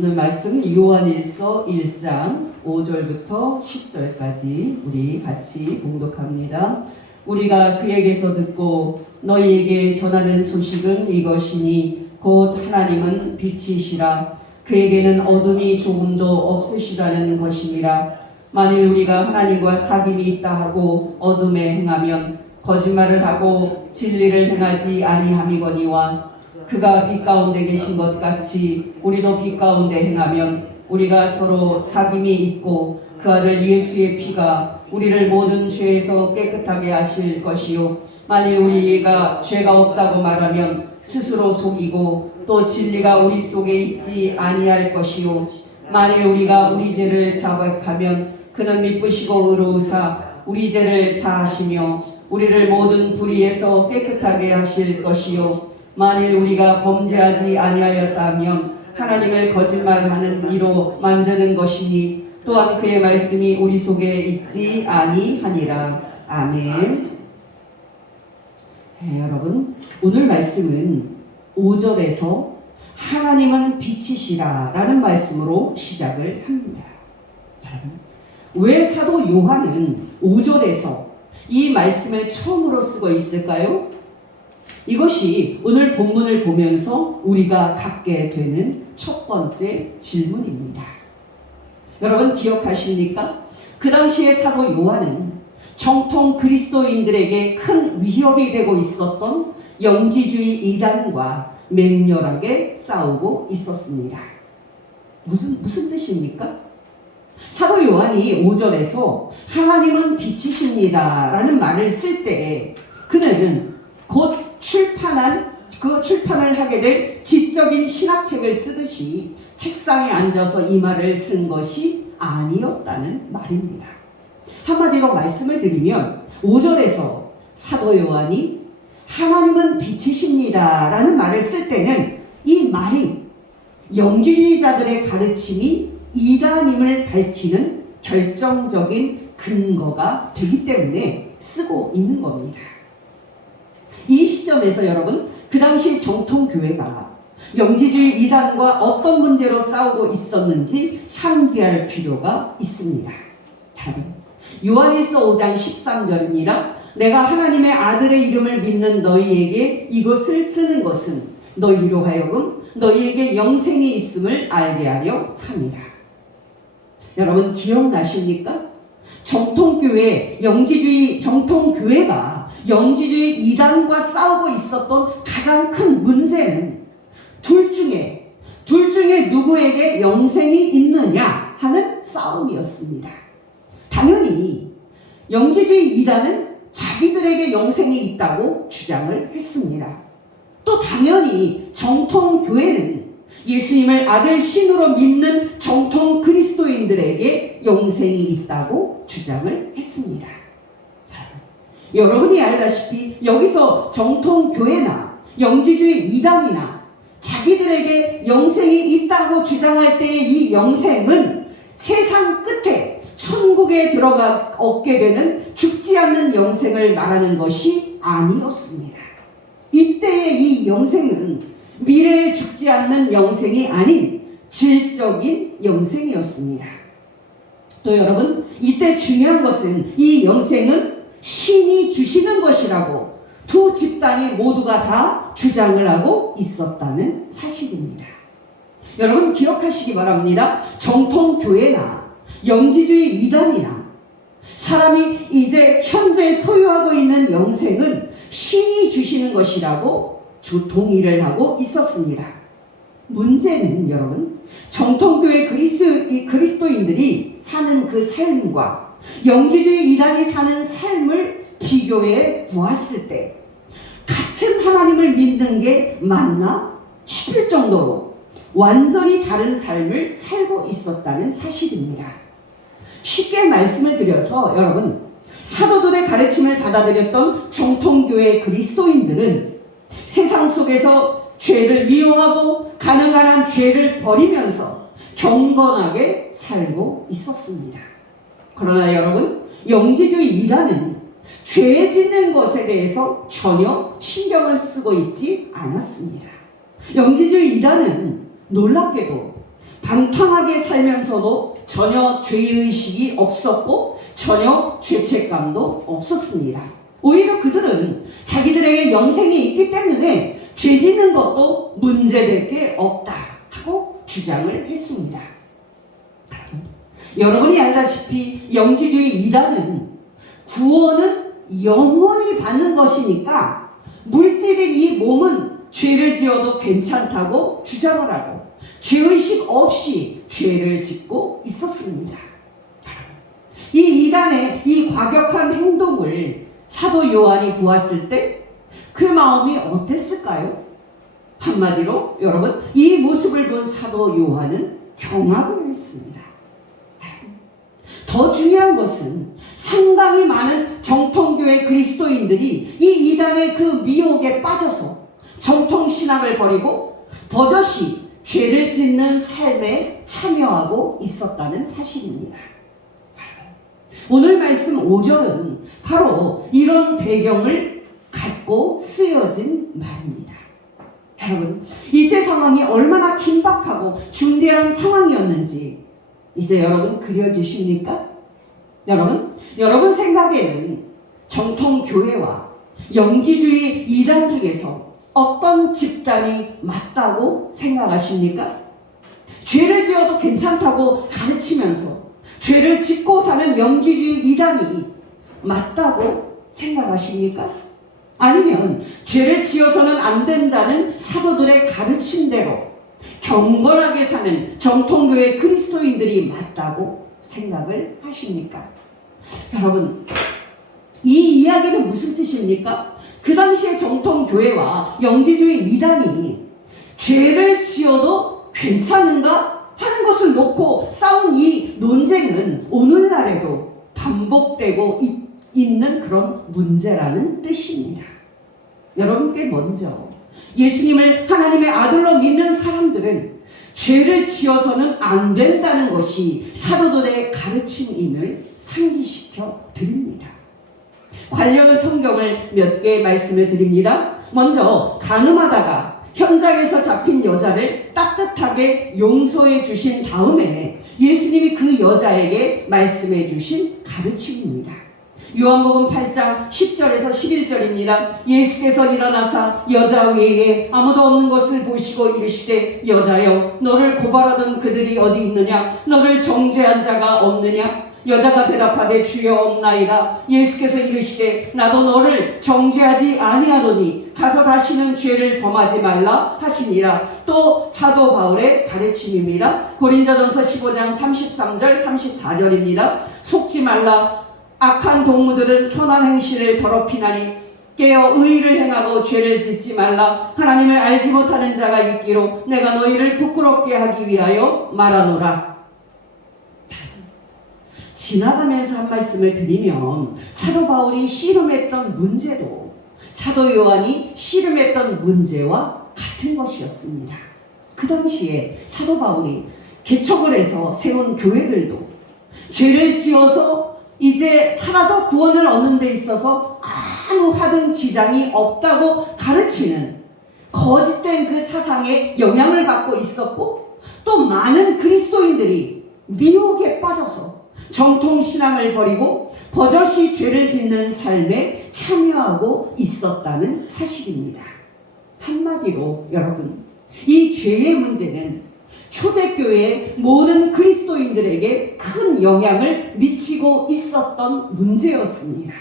오늘 말씀 요한일서 1장 5절부터 10절까지 우리 같이 봉독합니다. 우리가 그에게서 듣고 너희에게 전하는 소식은 이것이니 곧 하나님은 빛이시라. 그에게는 어둠이 조금도 없으시다는 것이니라. 만일 우리가 하나님과 사귐이 있다 하고 어둠에 행하면 거짓말을 하고 진리를 행하지 아니함이거니와 그가 빛 가운데 계신 것 같이 우리도 빛 가운데 행하면 우리가 서로 사귐이 있고 그 아들 예수의 피가 우리를 모든 죄에서 깨끗하게 하실 것이요 만일 우리가 죄가 없다고 말하면 스스로 속이고 또 진리가 우리 속에 있지 아니할 것이요 만일 우리가 우리 죄를 자백하면 그는 미쁘시고 의로우사 우리 죄를 사하시며 우리를 모든 불의에서 깨끗하게 하실 것이요 만일 우리가 범죄하지 아니하였다면 하나님을 거짓말하는 이로 만드는 것이니 또한 그의 말씀이 우리 속에 있지 아니하니라. 아멘. 여러분, 오늘 말씀은 5절에서 하나님은 빛이시라 라는 말씀으로 시작을 합니다. 여러분, 왜 사도 요한은 5절에서 이 말씀을 처음으로 쓰고 있을까요? 이것이 오늘 본문을 보면서 우리가 갖게 되는 첫 번째 질문입니다. 여러분 기억하십니까? 그 당시에 사도 요한은 정통 그리스도인들에게 큰 위협이 되고 있었던 영지주의 이단과 맹렬하게 싸우고 있었습니다. 무슨 뜻입니까? 사도 요한이 5절에서 하나님은 빛이십니다 라는 말을 쓸 때 그는 곧 출판을 하게 될 지적인 신학책을 쓰듯이 책상에 앉아서 이 말을 쓴 것이 아니었다는 말입니다. 한마디로 말씀을 드리면 5절에서 사도 요한이 하나님은 빛이십니다 라는 말을 쓸 때는 이 말이 영지주의자들의 가르침이 이단임을 밝히는 결정적인 근거가 되기 때문에 쓰고 있는 겁니다. 이 시점에서 여러분, 그 당시 정통교회가 영지주의 이단과 어떤 문제로 싸우고 있었는지 상기할 필요가 있습니다. 요한일서 5장 13절입니다. 내가 하나님의 아들의 이름을 믿는 너희에게 이것을 쓰는 것은 너희로 하여금 너희에게 영생이 있음을 알게 하려 함이라. 여러분 기억나십니까? 정통교회, 정통교회가 영지주의 이단과 싸우고 있었던 가장 큰 문제는 둘 중에 누구에게 영생이 있느냐 하는 싸움이었습니다. 당연히 영지주의 이단은 자기들에게 영생이 있다고 주장을 했습니다. 또 당연히 정통교회는 예수님을 아들 신으로 믿는 정통 그리스도인들에게 영생이 있다고 주장을 했습니다. 여러분이 알다시피 여기서 정통교회나 영지주의 이단이나 자기들에게 영생이 있다고 주장할 때의 이 영생은 세상 끝에 천국에 들어가 얻게 되는 죽지 않는 영생을 말하는 것이 아니었습니다. 이때의 이 영생은 미래에 죽지 않는 영생이 아닌 질적인 영생이었습니다. 또 여러분, 이때 중요한 것은 이 영생은 신이 주시는 것이라고 두 집단이 모두가 다 주장을 하고 있었다는 사실입니다. 여러분 기억하시기 바랍니다. 정통교회나 영지주의 이단이나 사람이 이제 현재 소유하고 있는 영생은 신이 주시는 것이라고 동의를 하고 있었습니다. 문제는 여러분 정통교회 그리스도인들이 사는 그 삶과 영지주의 이단이 사는 삶을 비교해 보았을 때 같은 하나님을 믿는 게 맞나 싶을 정도로 완전히 다른 삶을 살고 있었다는 사실입니다. 쉽게 말씀을 드려서 여러분 사도들의 가르침을 받아들였던 정통교회 그리스도인들은 세상 속에서 죄를 미워하고 가능한 한 죄를 버리면서 경건하게 살고 있었습니다. 그러나 여러분 영지주의 이단은 죄 짓는 것에 대해서 전혀 신경을 쓰고 있지 않았습니다. 영지주의 이단은 놀랍게도 방탕하게 살면서도 전혀 죄의식이 없었고 전혀 죄책감도 없었습니다. 오히려 그들은 자기들에게 영생이 있기 때문에 죄 짓는 것도 문제될 게 없다 하고 주장을 했습니다. 여러분이 알다시피 영지주의 이단은 구원은 영원히 받는 것이니까 물질인 이 몸은 죄를 지어도 괜찮다고 주장을 하고 죄의식 없이 죄를 짓고 있었습니다. 이 이단의 이 과격한 행동을 사도 요한이 보았을 때 그 마음이 어땠을까요? 한마디로 여러분, 이 모습을 본 사도 요한은 경악을 했습니다. 더 중요한 것은 상당히 많은 정통교회 그리스도인들이 이 이단의 그 미혹에 빠져서 정통신앙을 버리고 버젓이 죄를 짓는 삶에 참여하고 있었다는 사실입니다. 오늘 말씀 5절은 바로 이런 배경을 갖고 쓰여진 말입니다. 여러분, 이때 상황이 얼마나 긴박하고 중대한 상황이었는지 이제 여러분 그려지십니까? 여러분 생각에는 정통교회와 영지주의 이단 중에서 어떤 집단이 맞다고 생각하십니까? 죄를 지어도 괜찮다고 가르치면서 죄를 짓고 사는 영지주의 이단이 맞다고 생각하십니까? 아니면 죄를 지어서는 안 된다는 사도들의 가르침대로 경건하게 사는 정통교회 그리스도인들이 맞다고 생각을 하십니까? 여러분, 이 이야기는 무슨 뜻입니까? 그 당시에 정통교회와 영지주의 이단이 죄를 지어도 괜찮은가 하는 것을 놓고 싸운 이 논쟁은 오늘날에도 반복되고 있는 그런 문제라는 뜻입니다. 여러분께 먼저 예수님을 하나님의 아들로 믿는 사람들은 죄를 지어서는 안 된다는 것이 사도들의 가르침임을 상기시켜 드립니다. 관련 성경을 몇 개 말씀을 드립니다. 먼저 간음하다가 현장에서 잡힌 여자를 따뜻하게 용서해 주신 다음에 예수님이 그 여자에게 말씀해 주신 가르침입니다. 요한복음 8장 10절에서 11절입니다. 예수께서 일어나사 여자 외에 아무도 없는 것을 보시고 이르시되 여자여 너를 고발하던 그들이 어디 있느냐? 너를 정죄한 자가 없느냐? 여자가 대답하되 주여 없나이다. 예수께서 이르시되 나도 너를 정죄하지 아니하노니 가서 다시는 죄를 범하지 말라 하시니라. 또 사도 바울의 가르침입니다. 고린도전서 15장 33절 34절입니다. 속지 말라. 악한 동무들은 선한 행실을 더럽히나니 깨어 의를 행하고 죄를 짓지 말라. 하나님을 알지 못하는 자가 있기로 내가 너희를 부끄럽게 하기 위하여 말하노라. 지나가면서 한 말씀을 드리면 사도 바울이 씨름했던 문제도 사도 요한이 씨름했던 문제와 같은 것이었습니다. 그 당시에 사도 바울이 개척을 해서 세운 교회들도 죄를 지어서 이제 살아도 구원을 얻는 데 있어서 아무 하등 지장이 없다고 가르치는 거짓된 그 사상에 영향을 받고 있었고, 또 많은 그리스도인들이 미혹에 빠져서 정통신앙을 버리고 버젓이 죄를 짓는 삶에 참여하고 있었다는 사실입니다. 한마디로 여러분, 이 죄의 문제는 초대교회의 모든 그리스도인들에게 큰 영향을 미치고 있었던 문제였습니다.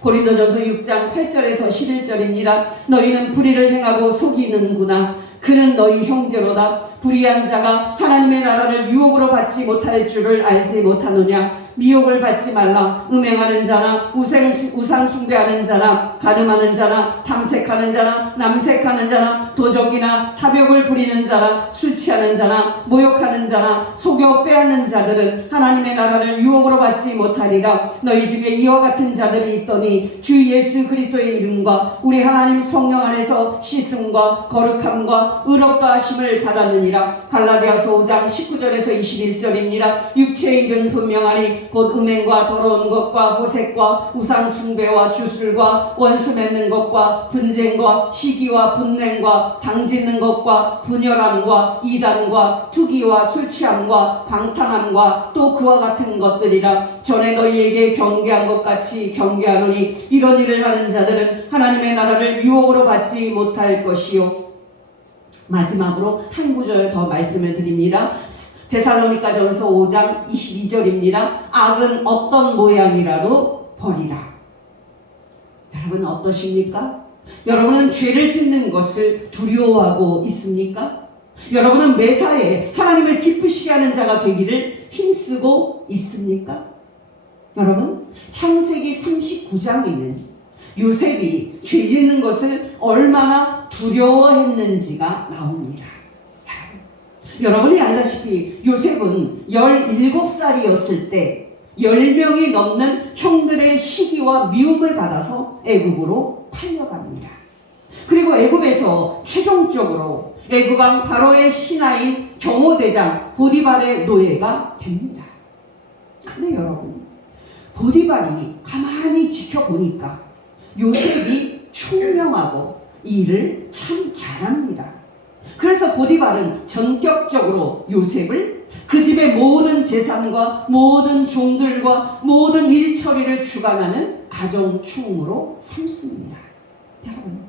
고린도전서 6장 8절에서 11절입니다. 너희는 불의를 행하고 속이는구나. 그는 너희 형제로다. 불의한 자가 하나님의 나라를 유혹으로 받지 못할 줄을 알지 못하느냐. 미혹을 받지 말라. 음행하는 자나 우상 숭배하는 자나 간음하는 자나 탐색하는 자나 남색하는 자나 도적이나 탐욕을 부리는 자나 술 취하는 자나 모욕하는 자나 속여 빼앗는 자들은 하나님의 나라를 유혹으로 받지 못하리라. 너희 중에 이와 같은 자들이 있더니 주 예수 그리스도의 이름과 우리 하나님 성령 안에서 씻음과 거룩함과 의롭다 하심을 받았느니라. 갈라디아서 5장 19절에서 21절입니다. 육체의 일은 분명하니 곧 음행과 더러운 것과 호색과 우상 숭배와 주술과 원수 맺는 것과 분쟁과 시기와 분냉과 당짓는 것과 분열함과 이 이단과 투기와 술취함과 방탕함과 또 그와 같은 것들이라. 전에 너희에게 경계한 것 같이 경계하노니 이런 일을 하는 자들은 하나님의 나라를 유혹으로 받지 못할 것이요. 마지막으로 한 구절 더 말씀을 드립니다. 데살로니가전서 5장 22절입니다. 악은 어떤 모양이라도 버리라. 여러분 어떠십니까? 여러분은 죄를 짓는 것을 두려워하고 있습니까? 여러분은 매사에 하나님을 기쁘시게 하는 자가 되기를 힘쓰고 있습니까? 여러분, 창세기 39장에는 요셉이 죄 짓는 것을 얼마나 두려워했는지가 나옵니다. 여러분이 알다시피 요셉은 17살이었을 때 10명이 넘는 형들의 시기와 미움을 받아서 애굽으로 팔려갑니다. 그리고 애굽에서 최종적으로 애굽왕 바로의 신하인 경호대장 보디발의 노예가 됩니다. 근데 여러분, 보디발이 가만히 지켜보니까 요셉이 총명하고 일을 참 잘합니다. 그래서 보디발은 전격적으로 요셉을 그 집의 모든 재산과 모든 종들과 모든 일 처리를 주관하는 가정총무로 삼습니다. 여러분,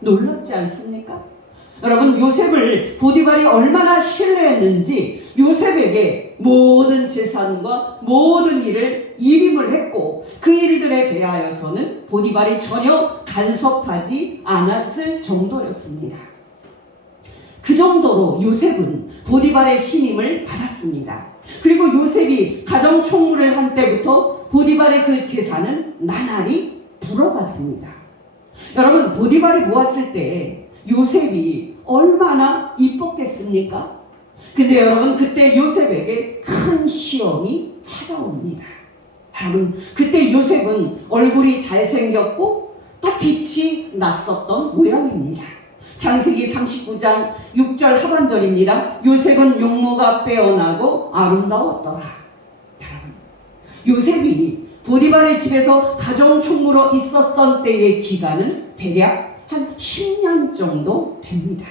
놀랍지 않습니까? 여러분, 요셉을 보디발이 얼마나 신뢰했는지 요셉에게 모든 재산과 모든 일을 일임을 했고 그 일들에 대하여서는 보디발이 전혀 간섭하지 않았을 정도였습니다. 그 정도로 요셉은 보디발의 신임을 받았습니다. 그리고 요셉이 가정총무를 한 때부터 보디발의 그 재산은 나날이 불어갔습니다. 여러분, 보디발이 보았을 때 요셉이 얼마나 이뻤겠습니까? 근데 여러분, 그때 요셉에게 큰 시험이 찾아옵니다. 여러분, 그때 요셉은 얼굴이 잘생겼고 또 빛이 났었던 모양입니다. 창세기 39장 6절 하반절입니다. 요셉은 용모가 빼어나고 아름다웠더라. 여러분, 요셉이 보디발의 집에서 가정총무로 있었던 때의 기간은 대략 한 10년 정도 됩니다.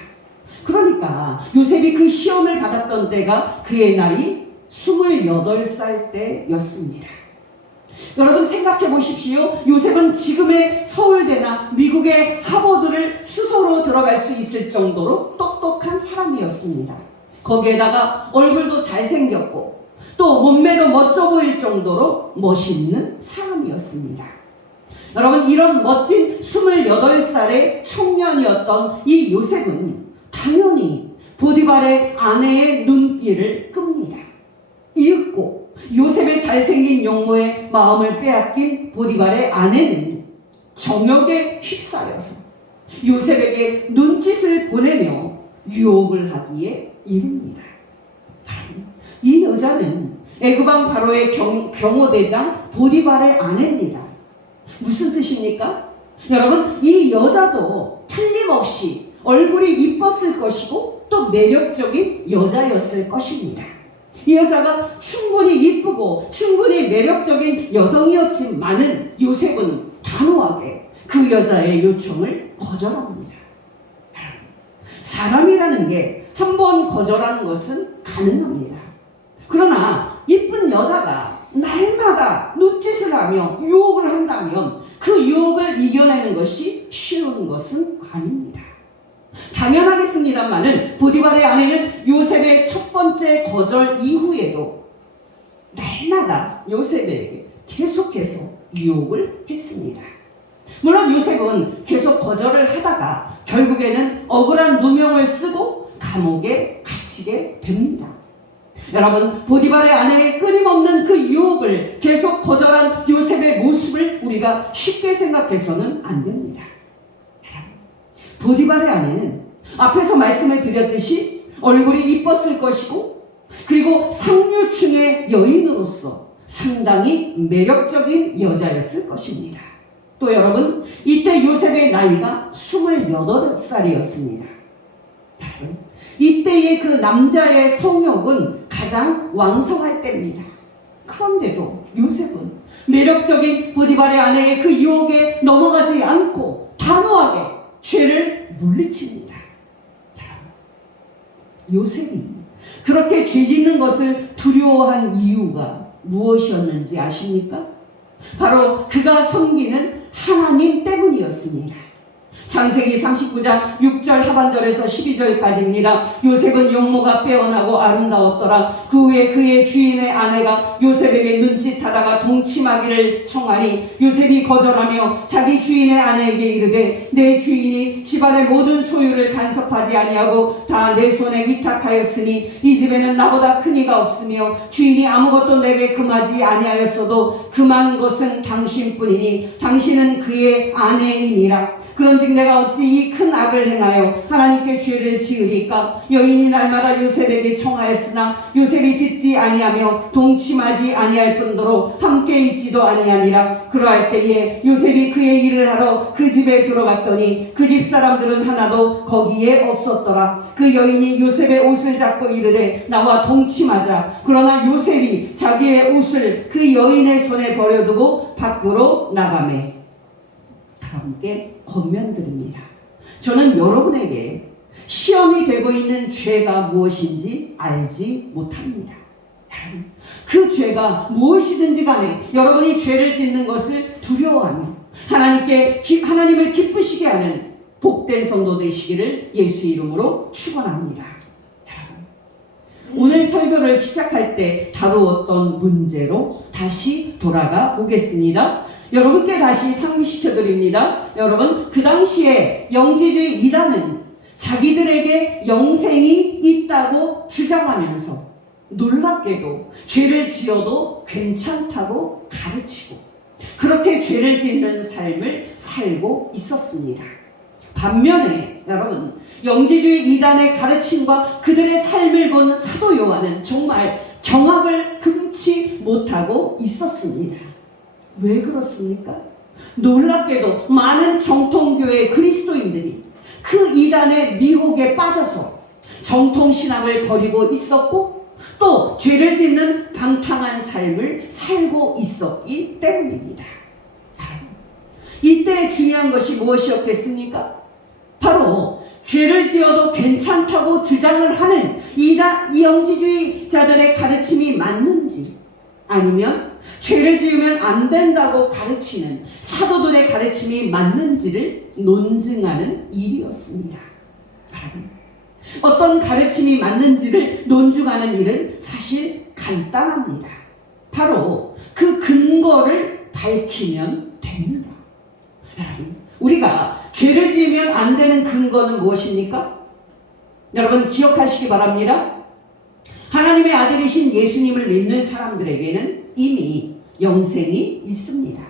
그러니까 요셉이 그 시험을 받았던 때가 그의 나이 28살 때였습니다. 여러분 생각해 보십시오. 요셉은 지금의 서울대나 미국의 하버드를 수소로 들어갈 수 있을 정도로 똑똑한 사람이었습니다. 거기에다가 얼굴도 잘생겼고 또 몸매도 멋져 보일 정도로 멋있는 사람이었습니다. 여러분, 이런 멋진 28살의 청년이었던 이 요셉은 당연히 보디발의 아내의 눈길을 끕니다. 읽고 요셉의 잘생긴 용모의 마음을 빼앗긴 보디발의 아내는 정욕에 휩싸여서 요셉에게 눈짓을 보내며 유혹을 하기에 이릅니다. 이 여자는 애굽왕 바로의 경호대장 보디발의 아내입니다. 무슨 뜻입니까? 여러분, 이 여자도 틀림없이 얼굴이 이뻤을 것이고 또 매력적인 여자였을 것입니다. 이 여자가 충분히 이쁘고 충분히 매력적인 여성이었지만은 요셉은 단호하게 그 여자의 요청을 거절합니다. 사람이라는 게 한 번 거절하는 것은 가능합니다. 그러나 이쁜 여자가 날마다 눈짓을 하며 유혹을 한다면 그 유혹을 이겨내는 것이 쉬운 것은 아닙니다. 당연하겠습니다만은 보디발의 아내는 요셉의 첫 번째 거절 이후에도 날마다 요셉에게 계속해서 유혹을 했습니다. 물론 요셉은 계속 거절을 하다가 결국에는 억울한 누명을 쓰고 감옥에 갇히게 됩니다. 여러분, 보디발의 아내의 끊임없는 그 유혹을 계속 거절한 요셉의 모습을 우리가 쉽게 생각해서는 안 됩니다. 보디발의 아내는 앞에서 말씀을 드렸듯이 얼굴이 이뻤을 것이고 그리고 상류층의 여인으로서 상당히 매력적인 여자였을 것입니다. 또 여러분, 이때 요셉의 나이가 28살이었습니다. 이때의 그 남자의 성욕은 가장 왕성할 때입니다. 그런데도 요셉은 매력적인 보디발의 아내의 그 유혹에 넘어가지 않고 단호하게 죄를 물리칩니다. 요셉이 그렇게 죄 짓는 것을 두려워한 이유가 무엇이었는지 아십니까? 바로 그가 섬기는 하나님 때문이었습니다. 창세기 39장 6절 하반절에서 12절까지입니다. 요셉은 용모가 빼어나고 아름다웠더라. 그 후에 그의 주인의 아내가 요셉에게 눈짓하다가 동침하기를 청하니 요셉이 거절하며 자기 주인의 아내에게 이르되 내 주인이 집안의 모든 소유를 간섭하지 아니하고 다 내 손에 위탁하였으니 이 집에는 나보다 큰 이가 없으며 주인이 아무것도 내게 금하지 아니하였어도 금한 것은 당신뿐이니 당신은 그의 아내이니라. 그런즉 내가 어찌 이 큰 악을 행하여 하나님께 죄를 지으리까? 여인이 날마다 요셉에게 청하였으나 요셉이 듣지 아니하며 동침하지 아니할 뿐더러 함께 있지도 아니하니라. 그러할 때에 요셉이 그의 일을 하러 그 집에 들어갔더니 그 집 사람들은 하나도 거기에 없었더라. 그 여인이 요셉의 옷을 잡고 이르되 나와 동침하자. 그러나 요셉이 자기의 옷을 그 여인의 손에 버려두고 밖으로 나가매. 함께 권면드립니다. 저는 여러분에게 시험이 되고 있는 죄가 무엇인지 알지 못합니다. 그 죄가 무엇이든지 간에 여러분이 죄를 짓는 것을 두려워하며 하나님을 기쁘시게 하는 복된 성도 되시기를 예수 이름으로 축원합니다. 오늘 설교를 시작할 때 다루었던 문제로 다시 돌아가 보겠습니다. 여러분께 다시 상기시켜 드립니다. 여러분, 그 당시에 영지주의 이단은 자기들에게 영생이 있다고 주장하면서 놀랍게도 죄를 지어도 괜찮다고 가르치고 그렇게 죄를 짓는 삶을 살고 있었습니다. 반면에 여러분, 영지주의 이단의 가르침과 그들의 삶을 본 사도 요한은 정말 경악을 금치 못하고 있었습니다. 왜 그렇습니까? 놀랍게도 많은 정통교회 그리스도인들이 그 이단의 미혹에 빠져서 정통신앙을 버리고 있었고 또 죄를 짓는 방탕한 삶을 살고 있었기 때문입니다. 이때 중요한 것이 무엇이었겠습니까? 바로 죄를 지어도 괜찮다고 주장을 하는 이 영지주의자들의 가르침이 맞는지 아니면 죄를 지으면 안 된다고 가르치는 사도들의 가르침이 맞는지를 논증하는 일이었습니다. 어떤 가르침이 맞는지를 논증하는 일은 사실 간단합니다. 바로 그 근거를 밝히면 됩니다. 우리가 죄를 지으면 안 되는 근거는 무엇입니까? 여러분 기억하시기 바랍니다. 하나님의 아들이신 예수님을 믿는 사람들에게는 이미 영생이 있습니다.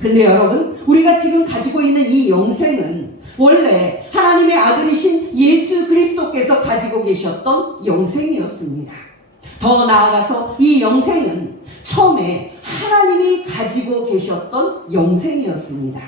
근데 여러분, 우리가 지금 가지고 있는 이 영생은 원래 하나님의 아들이신 예수 그리스도께서 가지고 계셨던 영생이었습니다. 더 나아가서 이 영생은 처음에 하나님이 가지고 계셨던 영생이었습니다.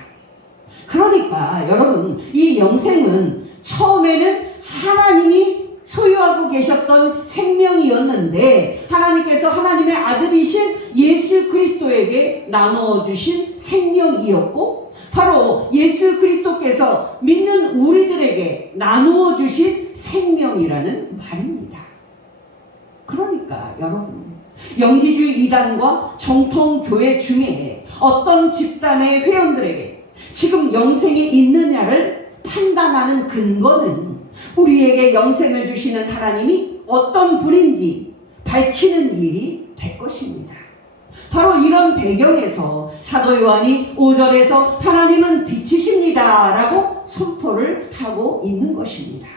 그러니까 여러분, 이 영생은 처음에는 하나님이 소유하고 계셨던 생명이었는데 하나님께서 하나님의 아들이신 예수 그리스도에게 나누어 주신 생명이었고 바로 예수 그리스도께서 믿는 우리들에게 나누어 주신 생명이라는 말입니다. 그러니까 여러분, 영지주의 이단과 정통교회 중에 어떤 집단의 회원들에게 지금 영생이 있느냐를 판단하는 근거는 우리에게 영생을 주시는 하나님이 어떤 분인지 밝히는 일이 될 것입니다. 바로 이런 배경에서 사도 요한이 5절에서 하나님은 빛이십니다 라고 선포를 하고 있는 것입니다.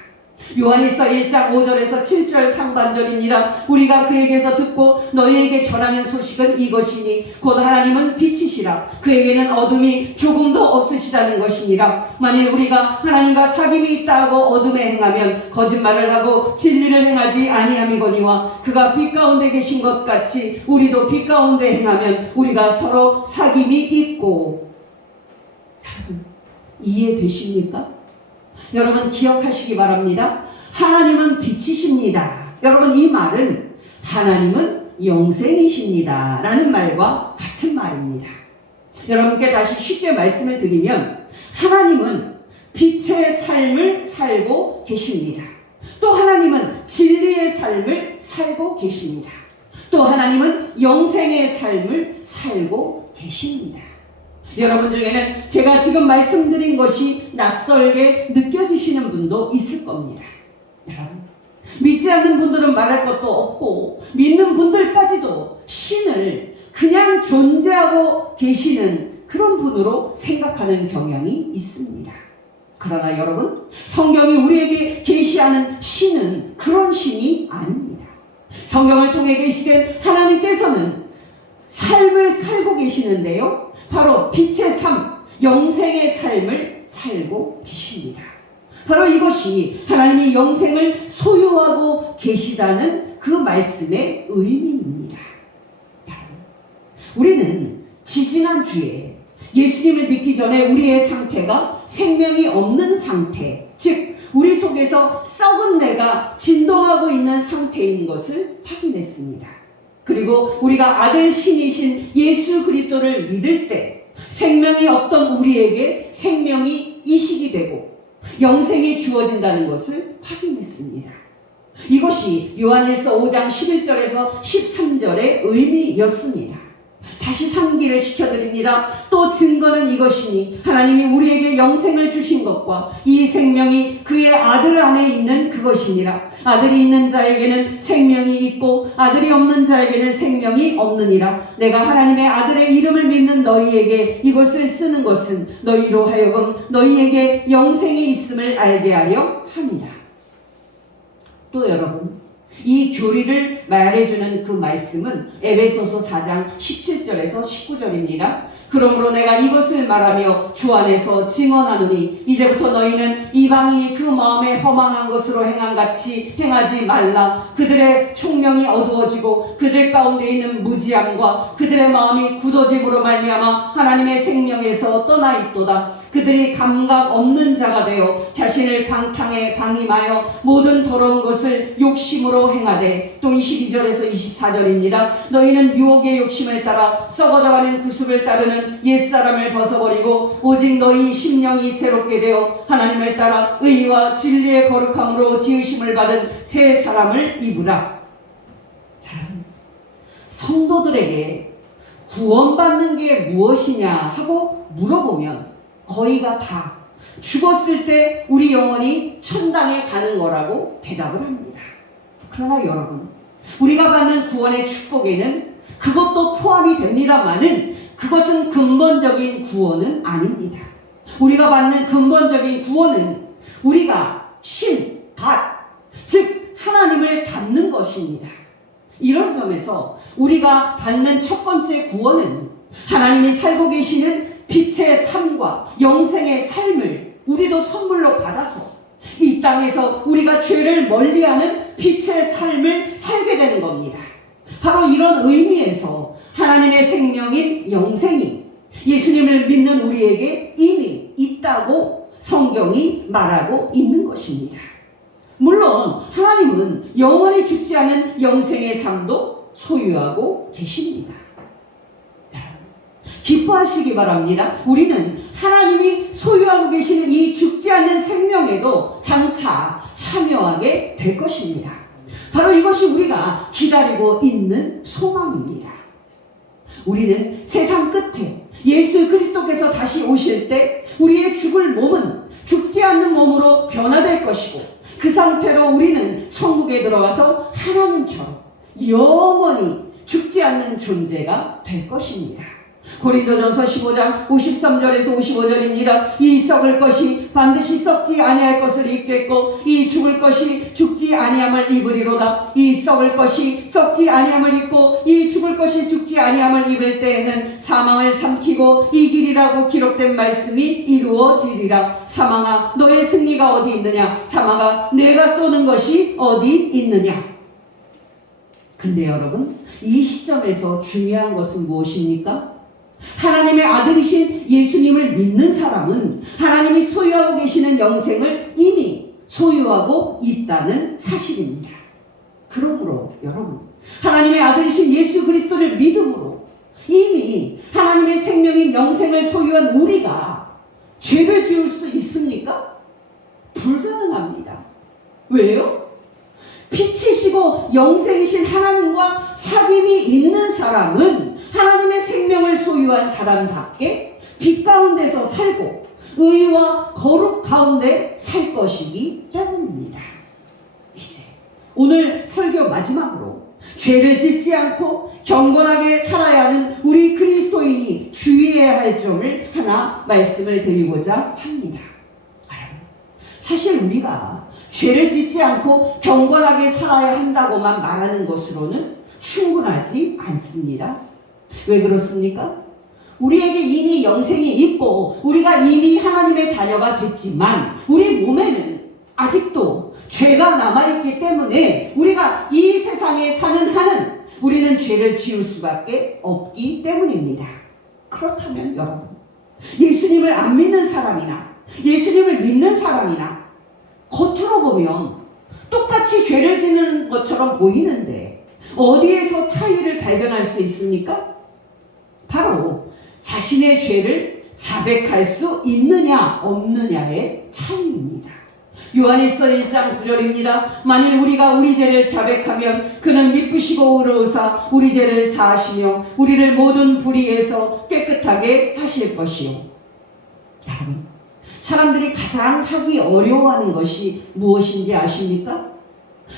요한일서 1장 5절에서 7절 상반절입니다. 우리가 그에게서 듣고 너희에게 전하는 소식은 이것이니 곧 하나님은 빛이시라 그에게는 어둠이 조금도 없으시다는 것이니라. 만일 우리가 하나님과 사귐이 있다고 어둠에 행하면 거짓말을 하고 진리를 행하지 아니함이거니와 그가 빛 가운데 계신 것 같이 우리도 빛 가운데 행하면 우리가 서로 사귐이 있고. 이해되십니까? 여러분 기억하시기 바랍니다. 하나님은 빛이십니다. 여러분 이 말은 하나님은 영생이십니다 라는 말과 같은 말입니다. 여러분께 다시 쉽게 말씀을 드리면 하나님은 빛의 삶을 살고 계십니다. 또 또 하나님은 진리의 삶을 살고 계십니다. 또 하나님은 영생의 삶을 살고 계십니다. 여러분 중에는 제가 지금 말씀드린 것이 낯설게 느껴지시는 분도 있을 겁니다. 믿지 않는 분들은 말할 것도 없고 믿는 분들까지도 신을 그냥 존재하고 계시는 그런 분으로 생각하는 경향이 있습니다. 그러나 여러분, 성경이 우리에게 계시하는 신은 그런 신이 아닙니다. 성경을 통해 계시된 하나님께서는 삶을 살고 계시는데요, 바로 빛의 삶, 영생의 삶을 살고 계십니다. 바로 이것이 하나님이 영생을 소유하고 계시다는 그 말씀의 의미입니다. 우리는 지지난주에 예수님을 믿기 전에 우리의 상태가 생명이 없는 상태, 즉 우리 속에서 썩은 내가 진동하고 있는 상태인 것을 확인했습니다. 그리고 우리가 아들 신이신 예수 그리스도를 믿을 때 생명이 없던 우리에게 생명이 이식이 되고 영생이 주어진다는 것을 확인했습니다. 이것이 요한일서 5장 11절에서 13절의 의미였습니다. 다시 상기를 시켜드립니다. 또 증거는 이것이니 하나님이 우리에게 영생을 주신 것과 이 생명이 그의 아들 안에 있는 그것이니라. 아들이 있는 자에게는 생명이 있고 아들이 없는 자에게는 생명이 없느니라. 내가 하나님의 아들의 이름을 믿는 너희에게 이것을 쓰는 것은 너희로 하여금 너희에게 영생이 있음을 알게 하려 함이라. 또 여러분, 이 교리를 말해주는 그 말씀은 에베소서 4장 17절에서 19절입니다. 그러므로 내가 이것을 말하며 주 안에서 증언하노니 이제부터 너희는 이방인이 그 마음에 허망한 것으로 행한 같이 행하지 말라. 그들의 총명이 어두워지고 그들 가운데 있는 무지함과 그들의 마음이 굳어짐으로 말미암아 하나님의 생명에서 떠나 있도다. 그들이 감각 없는 자가 되어 자신을 방탕에 방임하여 모든 더러운 것을 욕심으로 행하되, 또 22절에서 24절입니다. 너희는 유혹의 욕심을 따라 썩어져가는 구습을 따르는 옛사람을 벗어버리고 오직 너희 심령이 새롭게 되어 하나님을 따라 의와 진리의 거룩함으로 지으심을 받은 새 사람을 입으라. 성도들에게 구원받는 게 무엇이냐 하고 물어보면 거의가 다 죽었을 때 우리 영혼이 천당에 가는 거라고 대답을 합니다. 그러나 여러분, 우리가 받는 구원의 축복에는 그것도 포함이 됩니다만은 그것은 근본적인 구원은 아닙니다. 우리가 받는 근본적인 구원은 우리가 신, 밭, 즉 하나님을 닮는 것입니다. 이런 점에서 우리가 받는 첫 번째 구원은 하나님이 살고 계시는 빛의 삶과 영생의 삶을 우리도 선물로 받아서 이 땅에서 우리가 죄를 멀리하는 빛의 삶을 살게 되는 겁니다. 바로 이런 의미에서 하나님의 생명인 영생이 예수님을 믿는 우리에게 이미 있다고 성경이 말하고 있는 것입니다. 물론 하나님은 영원히 죽지 않은 영생의 삶도 소유하고 계십니다. 기뻐하시기 바랍니다. 우리는 하나님이 소유하고 계시는 이 죽지 않는 생명에도 장차 참여하게 될 것입니다. 바로 이것이 우리가 기다리고 있는 소망입니다. 우리는 세상 끝에 예수 그리스도께서 다시 오실 때 우리의 죽을 몸은 죽지 않는 몸으로 변화될 것이고, 그 상태로 우리는 천국에 들어가서 하나님처럼 영원히 죽지 않는 존재가 될 것입니다. 고린도전서 15장 53절에서 55절입니다. 이 썩을 것이 반드시 썩지 아니할 것을 입겠고 이 죽을 것이 죽지 아니함을 입으리로다. 이 썩을 것이 썩지 아니함을 입고 이 죽을 것이 죽지 아니함을 입을 때에는 사망을 삼키고 이기리라고 기록된 말씀이 이루어지리라. 사망아, 너의 승리가 어디 있느냐? 사망아, 내가 쏘는 것이 어디 있느냐? 근데 여러분, 이 시점에서 중요한 것은 무엇입니까? 하나님의 아들이신 예수님을 믿는 사람은 하나님이 소유하고 계시는 영생을 이미 소유하고 있다는 사실입니다. 그러므로 여러분, 하나님의 아들이신 예수 그리스도를 믿음으로 이미 하나님의 생명인 영생을 소유한 우리가 죄를 지을 수 있습니까? 불가능합니다. 왜요? 빛이시고 영생이신 하나님과 사귐이 있는 사람은 하나님의 생명을 소유한 사람답게 빛 가운데서 살고 의와 거룩 가운데 살 것이기 때문입니다. 이제 오늘 설교 마지막으로 죄를 짓지 않고 경건하게 살아야 하는 우리 그리스도인이 주의해야 할 점을 하나 말씀을 드리고자 합니다. 사실 우리가 죄를 짓지 않고 경건하게 살아야 한다고만 말하는 것으로는 충분하지 않습니다. 왜 그렇습니까? 우리에게 이미 영생이 있고 우리가 이미 하나님의 자녀가 됐지만 우리 몸에는 아직도 죄가 남아있기 때문에 우리가 이 세상에 사는 한은 우리는 죄를 지을 수밖에 없기 때문입니다. 그렇다면 여러분, 예수님을 안 믿는 사람이나 예수님을 믿는 사람이나 겉으로 보면 똑같이 죄를 짓는 것처럼 보이는데 어디에서 차이를 발견할 수 있습니까? 바로 자신의 죄를 자백할 수 있느냐 없느냐의 차이입니다. 요한일서 1장 9절입니다. 만일 우리가 우리 죄를 자백하면 그는 미쁘시고 의로우사 우리 죄를 사하시며 우리를 모든 불의에서 깨끗하게 하실 것이요. 여러분, 사람들이 가장 하기 어려워하는 것이 무엇인지 아십니까?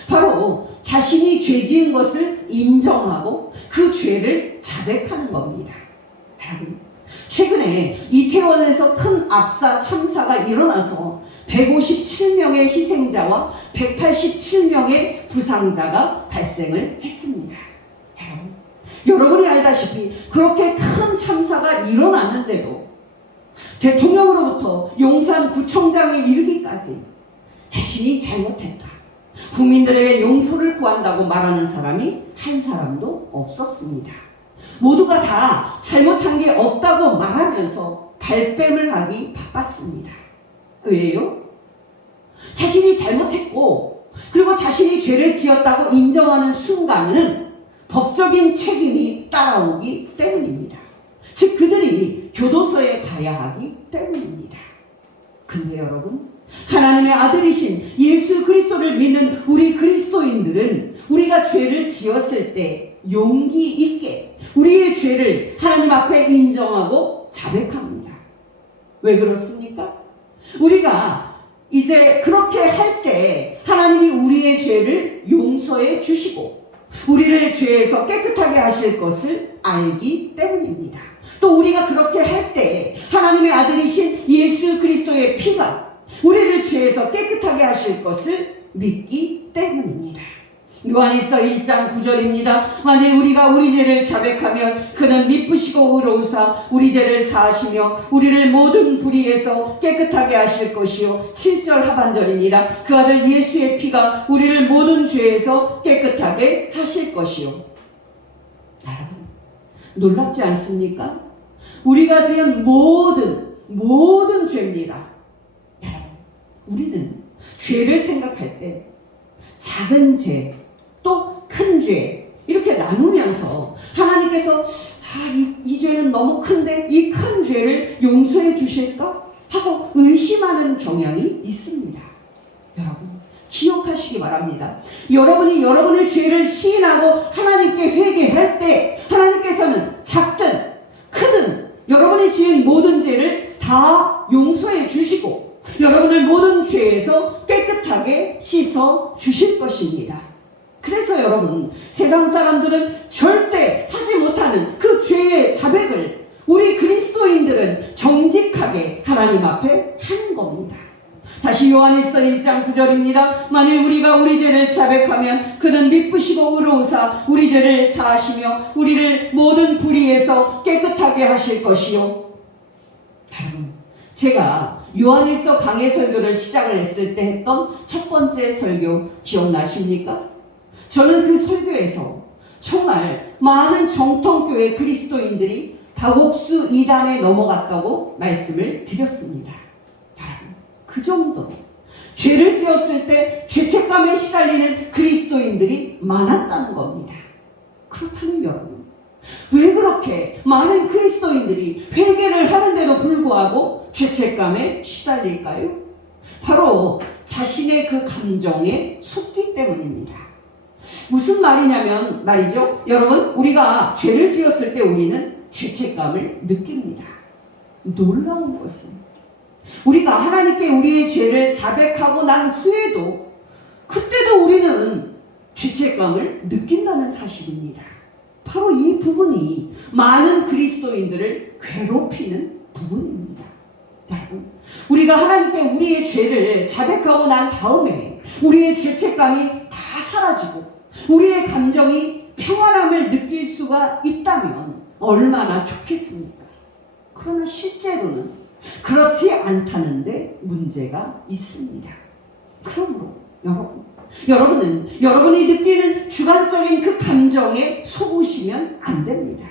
바로 자신이 죄 지은 것을 인정하고 그 죄를 자백하는 겁니다. 여러분, 최근에 이태원에서 큰 압사 참사가 일어나서 157명의 희생자와 187명의 부상자가 발생을 했습니다. 여러분이 알다시피 그렇게 큰 참사가 일어났는데도 대통령으로부터 용산구청장에 이르기까지 자신이 잘못했다, 국민들에게 용서를 구한다고 말하는 사람이 한 사람도 없었습니다. 모두가 다 잘못한 게 없다고 말하면서 발뺌을 하기 바빴습니다. 왜요? 자신이 잘못했고 그리고 자신이 죄를 지었다고 인정하는 순간은 법적인 책임이 따라오기 때문입니다. 즉 그들이 교도소에 가야 하기 때문입니다. 근데 여러분, 하나님의 아들이신 예수 그리스도를 믿는 우리 그리스도인들은 우리가 죄를 지었을 때 용기 있게 우리의 죄를 하나님 앞에 인정하고 자백합니다. 왜 그렇습니까? 우리가 이제 그렇게 할 때 하나님이 우리의 죄를 용서해 주시고 우리를 죄에서 깨끗하게 하실 것을 알기 때문입니다. 또 우리가 그렇게 할 때 하나님의 아들이신 예수 그리스도의 피가 우리를 죄에서 깨끗하게 하실 것을 믿기 때문입니다. 요한일서 1장 9절입니다. 만일 우리가 우리 죄를 자백하면 그는 미쁘시고 의로우사 우리 죄를 사하시며 우리를 모든 불의에서 깨끗하게 하실 것이요. 7절 하반절입니다. 그 아들 예수의 피가 우리를 모든 죄에서 깨끗하게 하실 것이요. 여러분, 놀랍지 않습니까? 우리가 지은 모든 죄입니다. 여러분, 우리는 죄를 생각할 때 작은 죄, 또 큰 죄 이렇게 나누면서 하나님께서 이 죄는 너무 큰데 이 큰 죄를 용서해 주실까? 하고 의심하는 경향이 있습니다. 여러분, 기억하시기 바랍니다. 여러분이 여러분의 죄를 시인하고 하나님께 회개할 때 하나님께서는 작든 크든 여러분이 지은 모든 죄를 다 용서해 주시고 여러분을 모든 죄에서 깨끗하게 씻어 주실 것입니다. 그래서 여러분, 세상 사람들은 절대 하지 못하는 그 죄의 자백을 우리 그리스도인들은 정직하게 하나님 앞에 하는 겁니다. 다시 요한일서 1장 9절입니다. 만일 우리가 우리 죄를 자백하면 그는 미쁘시고 의로우사 우리 죄를 사하시며 우리를 모든 불의에서 깨끗하게 하실 것이요. 여러분, 제가 요한일서 강해 설교를 시작을 했을 때 했던 첫 번째 설교 기억나십니까? 저는 그 설교에서 정말 많은 정통교회 그리스도인들이 다곡수 이단에 넘어갔다고 말씀을 드렸습니다. 여러분, 그 정도로 죄를 지었을 때 죄책감에 시달리는 그리스도인들이 많았다는 겁니다. 그렇다면 여러분, 왜 그렇게 많은 그리스도인들이 회개를 하는데도 불구하고 죄책감에 시달릴까요? 바로 자신의 그 감정에 속기 때문입니다. 무슨 말이냐면 말이죠. 여러분, 우리가 죄를 지었을 때 우리는 죄책감을 느낍니다. 놀라운 것은 우리가 하나님께 우리의 죄를 자백하고 난 후에도 그때도 우리는 죄책감을 느낀다는 사실입니다. 바로 이 부분이 많은 그리스도인들을 괴롭히는 부분입니다. 여러분, 우리가 하나님께 우리의 죄를 자백하고 난 다음에 우리의 죄책감이 다 사라지고 우리의 감정이 평안함을 느낄 수가 있다면 얼마나 좋겠습니까? 그러나 실제로는 그렇지 않다는데 문제가 있습니다. 그러므로 여러분은 여러분이 느끼는 주관적인 그 감정에 속으시면 안 됩니다.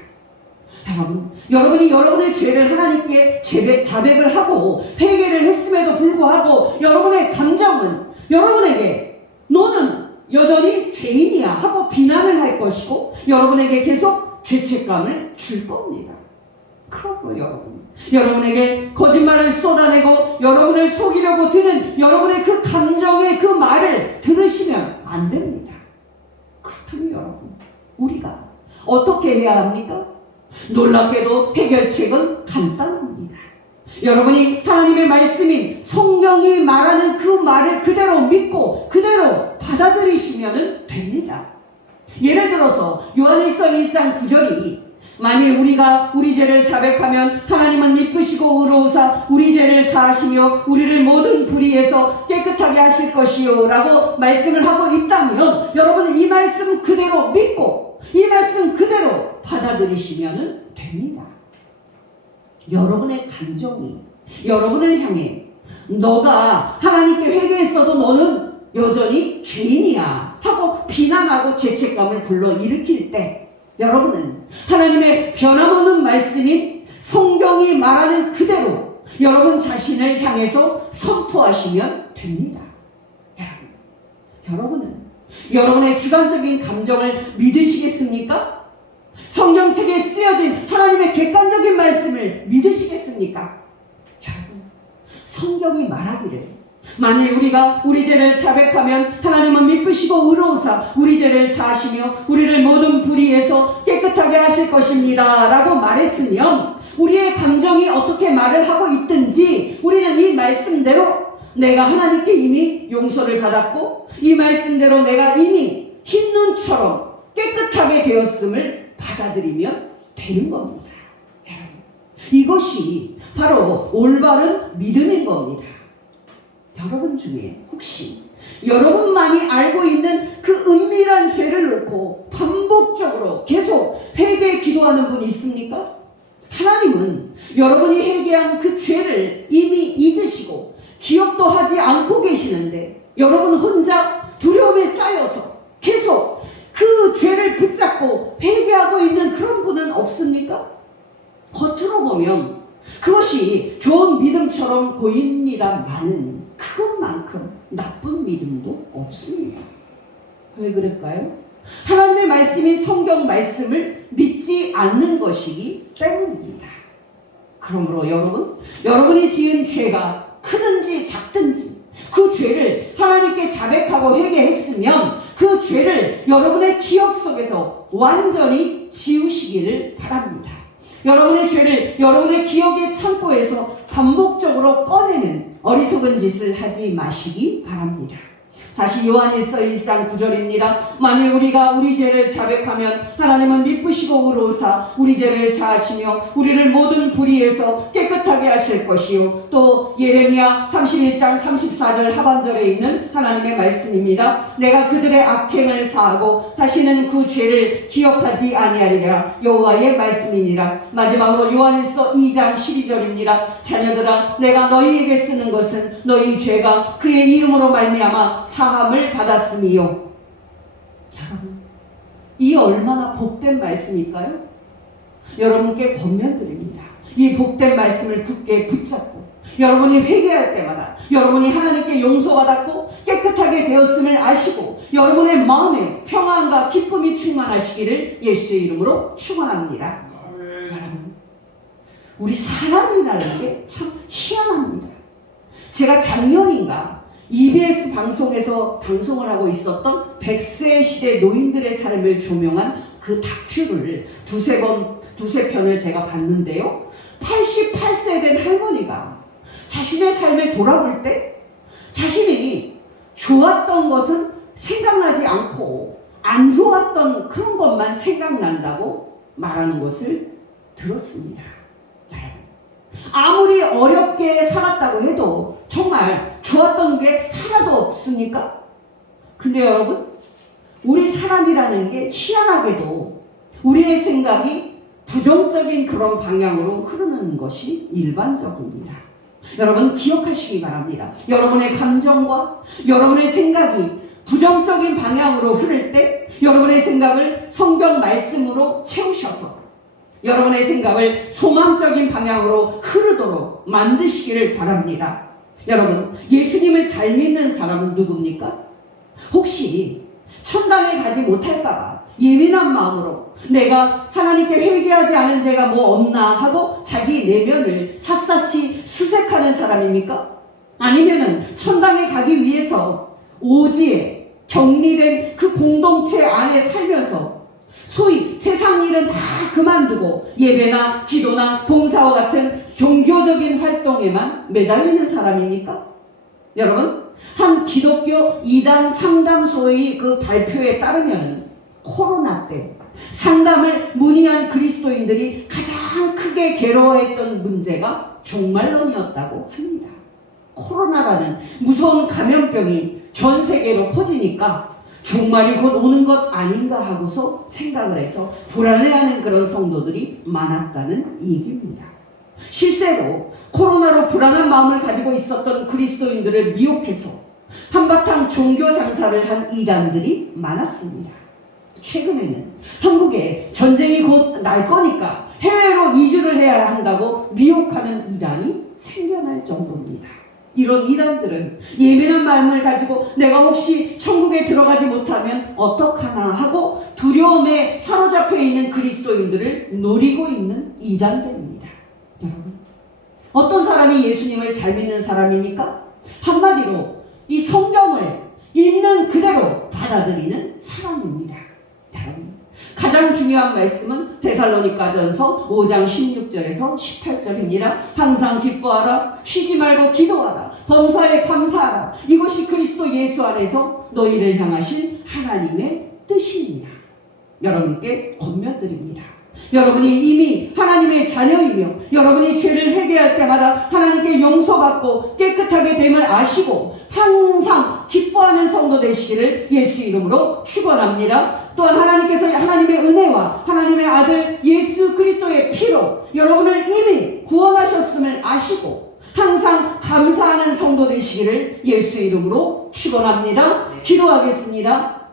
여러분이 여러분의 죄를 하나님께 자백을 하고 회개를 했음에도 불구하고 여러분의 감정은 여러분에게 너는 여전히 죄인이야 하고 비난을 할 것이고 여러분에게 계속 죄책감을 줄 겁니다. 그러므로 여러분에게 거짓말을 쏟아내고 여러분을 속이려고 드는 여러분의 그 감정의 그 말을 들으시면 안 됩니다. 그렇다면 우리가 어떻게 해야 합니까? 놀랍게도 해결책은 간단합니다. 여러분이 하나님의 말씀인 성경이 말하는 그 말을 그대로 믿고 그대로 받아들이시면 됩니다. 예를 들어서 요한일서 1장 9절이 만일 우리가 우리 죄를 자백하면 하나님은 미쁘시고 의로우사 우리 죄를 사하시며 우리를 모든 불의에서 깨끗하게 하실 것이요 라고 말씀을 하고 있다면 여러분은 이 말씀 그대로 믿고 이 말씀 그대로 받아들이시면 됩니다. 여러분의 감정이 여러분을 향해 너가 하나님께 회개했어도 너는 여전히 죄인이야 하고 비난하고 죄책감을 불러일으킬 때 여러분은 하나님의 변함없는 말씀인 성경이 말하는 그대로 여러분 자신을 향해서 선포하시면 됩니다. 여러분은 여러분의 주관적인 감정을 믿으시겠습니까? 성경책에 쓰여진 하나님의 객관적인 말씀을 믿으시겠습니까? 여러분, 성경이 말하기를 만일 우리가 우리 죄를 자백하면 하나님은 미쁘시고 의로우사 우리 죄를 사하시며 우리를 모든 불의에서 깨끗하게 하실 것입니다 라고 말했으면 우리의 감정이 어떻게 말을 하고 있든지 우리는 이 말씀대로 내가 하나님께 이미 용서를 받았고 이 말씀대로 내가 이미 흰눈처럼 깨끗하게 되었음을 받아들이면 되는 겁니다. 이것이 바로 올바른 믿음인 겁니다. 여러분 중에 혹시 여러분만이 알고 있는 그 은밀한 죄를 놓고 반복적으로 계속 회개 기도하는 분이 있습니까? 하나님은 여러분이 회개한 그 죄를 이미 잊으시고 기억도 하지 않고 계시는데 여러분 혼자 두려움에 쌓여서 계속 그 죄를 붙잡고 회개하고 있는 그런 분은 없습니까? 겉으로 보면 그것이 좋은 믿음처럼 보입니다만 그것만큼 나쁜 믿음도 없습니다. 왜 그럴까요? 하나님의 말씀이 성경 말씀을 믿지 않는 것이기 때문입니다. 그러므로 여러분이 지은 죄가 크든지 작든지 그 죄를 하나님께 자백하고 회개했으면 그 죄를 여러분의 기억 속에서 완전히 지우시기를 바랍니다. 여러분의 죄를 여러분의 기억의 창고에서 반복적으로 꺼내는 어리석은 짓을 하지 마시기 바랍니다. 다시 요한일서 1장 9절입니다. 만일 우리가 우리 죄를 자백하면 하나님은 미쁘시고 의로우사 우리 죄를 사하시며 우리를 모든 불의에서 깨끗하게 하실 것이요. 또 예레미야 31장 34절 하반절에 있는 하나님의 말씀입니다. 내가 그들의 악행을 사하고 다시는 그 죄를 기억하지 아니하리라. 여호와의 말씀이니라. 마지막으로 요한일서 2장 12절입니다. 자녀들아 내가 너희에게 쓰는 것은 너희 죄가 그의 이름으로 말미암아 사함을 받았음이요. 여러분, 이 얼마나 복된 말씀일까요? 여러분께 권면드립니다. 이 복된 말씀을 굳게 붙잡고 여러분이 회개할 때마다 여러분이 하나님께 용서받았고 깨끗하게 되었음을 아시고 여러분의 마음에 평안과 기쁨이 충만하시기를 예수의 이름으로 축원합니다. 여러분, 우리 사람이라는 게 참 희한합니다. 제가 작년인가 EBS 방송에서 방송을 하고 있었던 100세 시대 노인들의 삶을 조명한 그 다큐를 두세 편을 제가 봤는데요. 88세 된 할머니가 자신의 삶을 돌아볼 때 자신이 좋았던 것은 생각나지 않고 안 좋았던 그런 것만 생각난다고 말하는 것을 들었습니다. 아무리 어렵게 살았다고 해도 정말 좋았던 게 하나도 없습니까? 근데 여러분, 우리 사람이라는 게 희한하게도 우리의 생각이 부정적인 그런 방향으로 흐르는 것이 일반적입니다. 여러분 기억하시기 바랍니다. 여러분의 감정과 여러분의 생각이 부정적인 방향으로 흐를 때 여러분의 생각을 성경 말씀으로 채우셔서 여러분의 생각을 소망적인 방향으로 흐르도록 만드시기를 바랍니다. 여러분, 예수님을 잘 믿는 사람은 누굽니까? 혹시 천당에 가지 못할까봐 예민한 마음으로 내가 하나님께 회개하지 않은 죄가 뭐 없나 하고 자기 내면을 샅샅이 수색하는 사람입니까? 아니면은 천당에 가기 위해서 오지에 격리된 그 공동체 안에 살면서 소위 세상 일은 다 그만두고 예배나 기도나 봉사와 같은 종교적인 활동에만 매달리는 사람입니까? 여러분, 한 기독교 2단 상담소의 그 발표에 따르면 코로나 때 상담을 문의한 그리스도인들이 가장 크게 괴로워했던 문제가 종말론이었다고 합니다. 코로나라는 무서운 감염병이 전 세계로 퍼지니까 종말이 곧 오는 것 아닌가 하고서 생각을 해서 불안해하는 그런 성도들이 많았다는 얘기입니다. 실제로 코로나로 불안한 마음을 가지고 있었던 그리스도인들을 미혹해서 한바탕 종교 장사를 한 이단들이 많았습니다. 최근에는 한국에 전쟁이 곧 날 거니까 해외로 이주를 해야 한다고 미혹하는 이단이 생겨날 정도입니다. 이런 이단들은 예민한 마음을 가지고 내가 혹시 천국에 들어가지 못하면 어떡하나 하고 두려움에 사로잡혀 있는 그리스도인들을 노리고 있는 이단들입니다. 여러분, 어떤 사람이 예수님을 잘 믿는 사람입니까? 한마디로 이 성경을 있는 그대로 받아들이는 사람입니다. 여러분, 가장 중요한 말씀은 데살로니가전서 5장 16절에서 18절입니다. 항상 기뻐하라, 쉬지 말고 기도하라, 범사에 감사하라. 이것이 그리스도 예수 안에서 너희를 향하신 하나님의 뜻입니다. 여러분께 권면드립니다. 여러분이 이미 하나님의 자녀이며 여러분이 죄를 회개할 때마다 하나님께 용서받고 깨끗하게 됨을 아시고 항상 기뻐하는 성도 되시기를 예수 이름으로 축원합니다. 또한 하나님께서 하나님의 은혜와 하나님의 아들 예수 그리스도의 피로 여러분을 이미 구원하셨음을 아시고 항상 감사하는 성도 되시기를 예수 이름으로 축원합니다. 기도하겠습니다.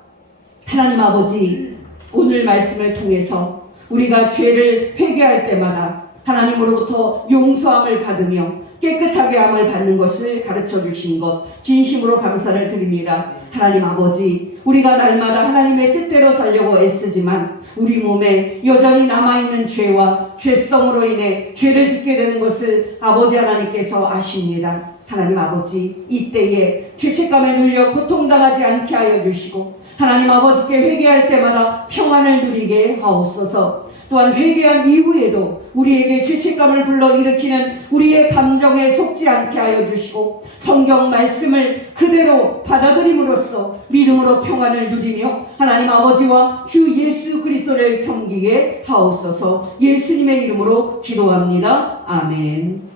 하나님 아버지, 오늘 말씀을 통해서 우리가 죄를 회개할 때마다 하나님으로부터 용서함을 받으며 깨끗하게 함을 받는 것을 가르쳐 주신 것 진심으로 감사를 드립니다. 하나님 아버지, 우리가 날마다 하나님의 뜻대로 살려고 애쓰지만 우리 몸에 여전히 남아있는 죄와 죄성으로 인해 죄를 짓게 되는 것을 아버지 하나님께서 아십니다. 하나님 아버지, 이때에 죄책감에 눌려 고통당하지 않게 하여 주시고 하나님 아버지께 회개할 때마다 평안을 누리게 하옵소서. 또한 회개한 이후에도 우리에게 죄책감을 불러일으키는 우리의 감정에 속지 않게 하여 주시고 성경 말씀을 그대로 받아들임으로써 믿음으로 평안을 누리며 하나님 아버지와 주 예수 그리스도를 섬기게 하옵소서. 예수님의 이름으로 기도합니다. 아멘.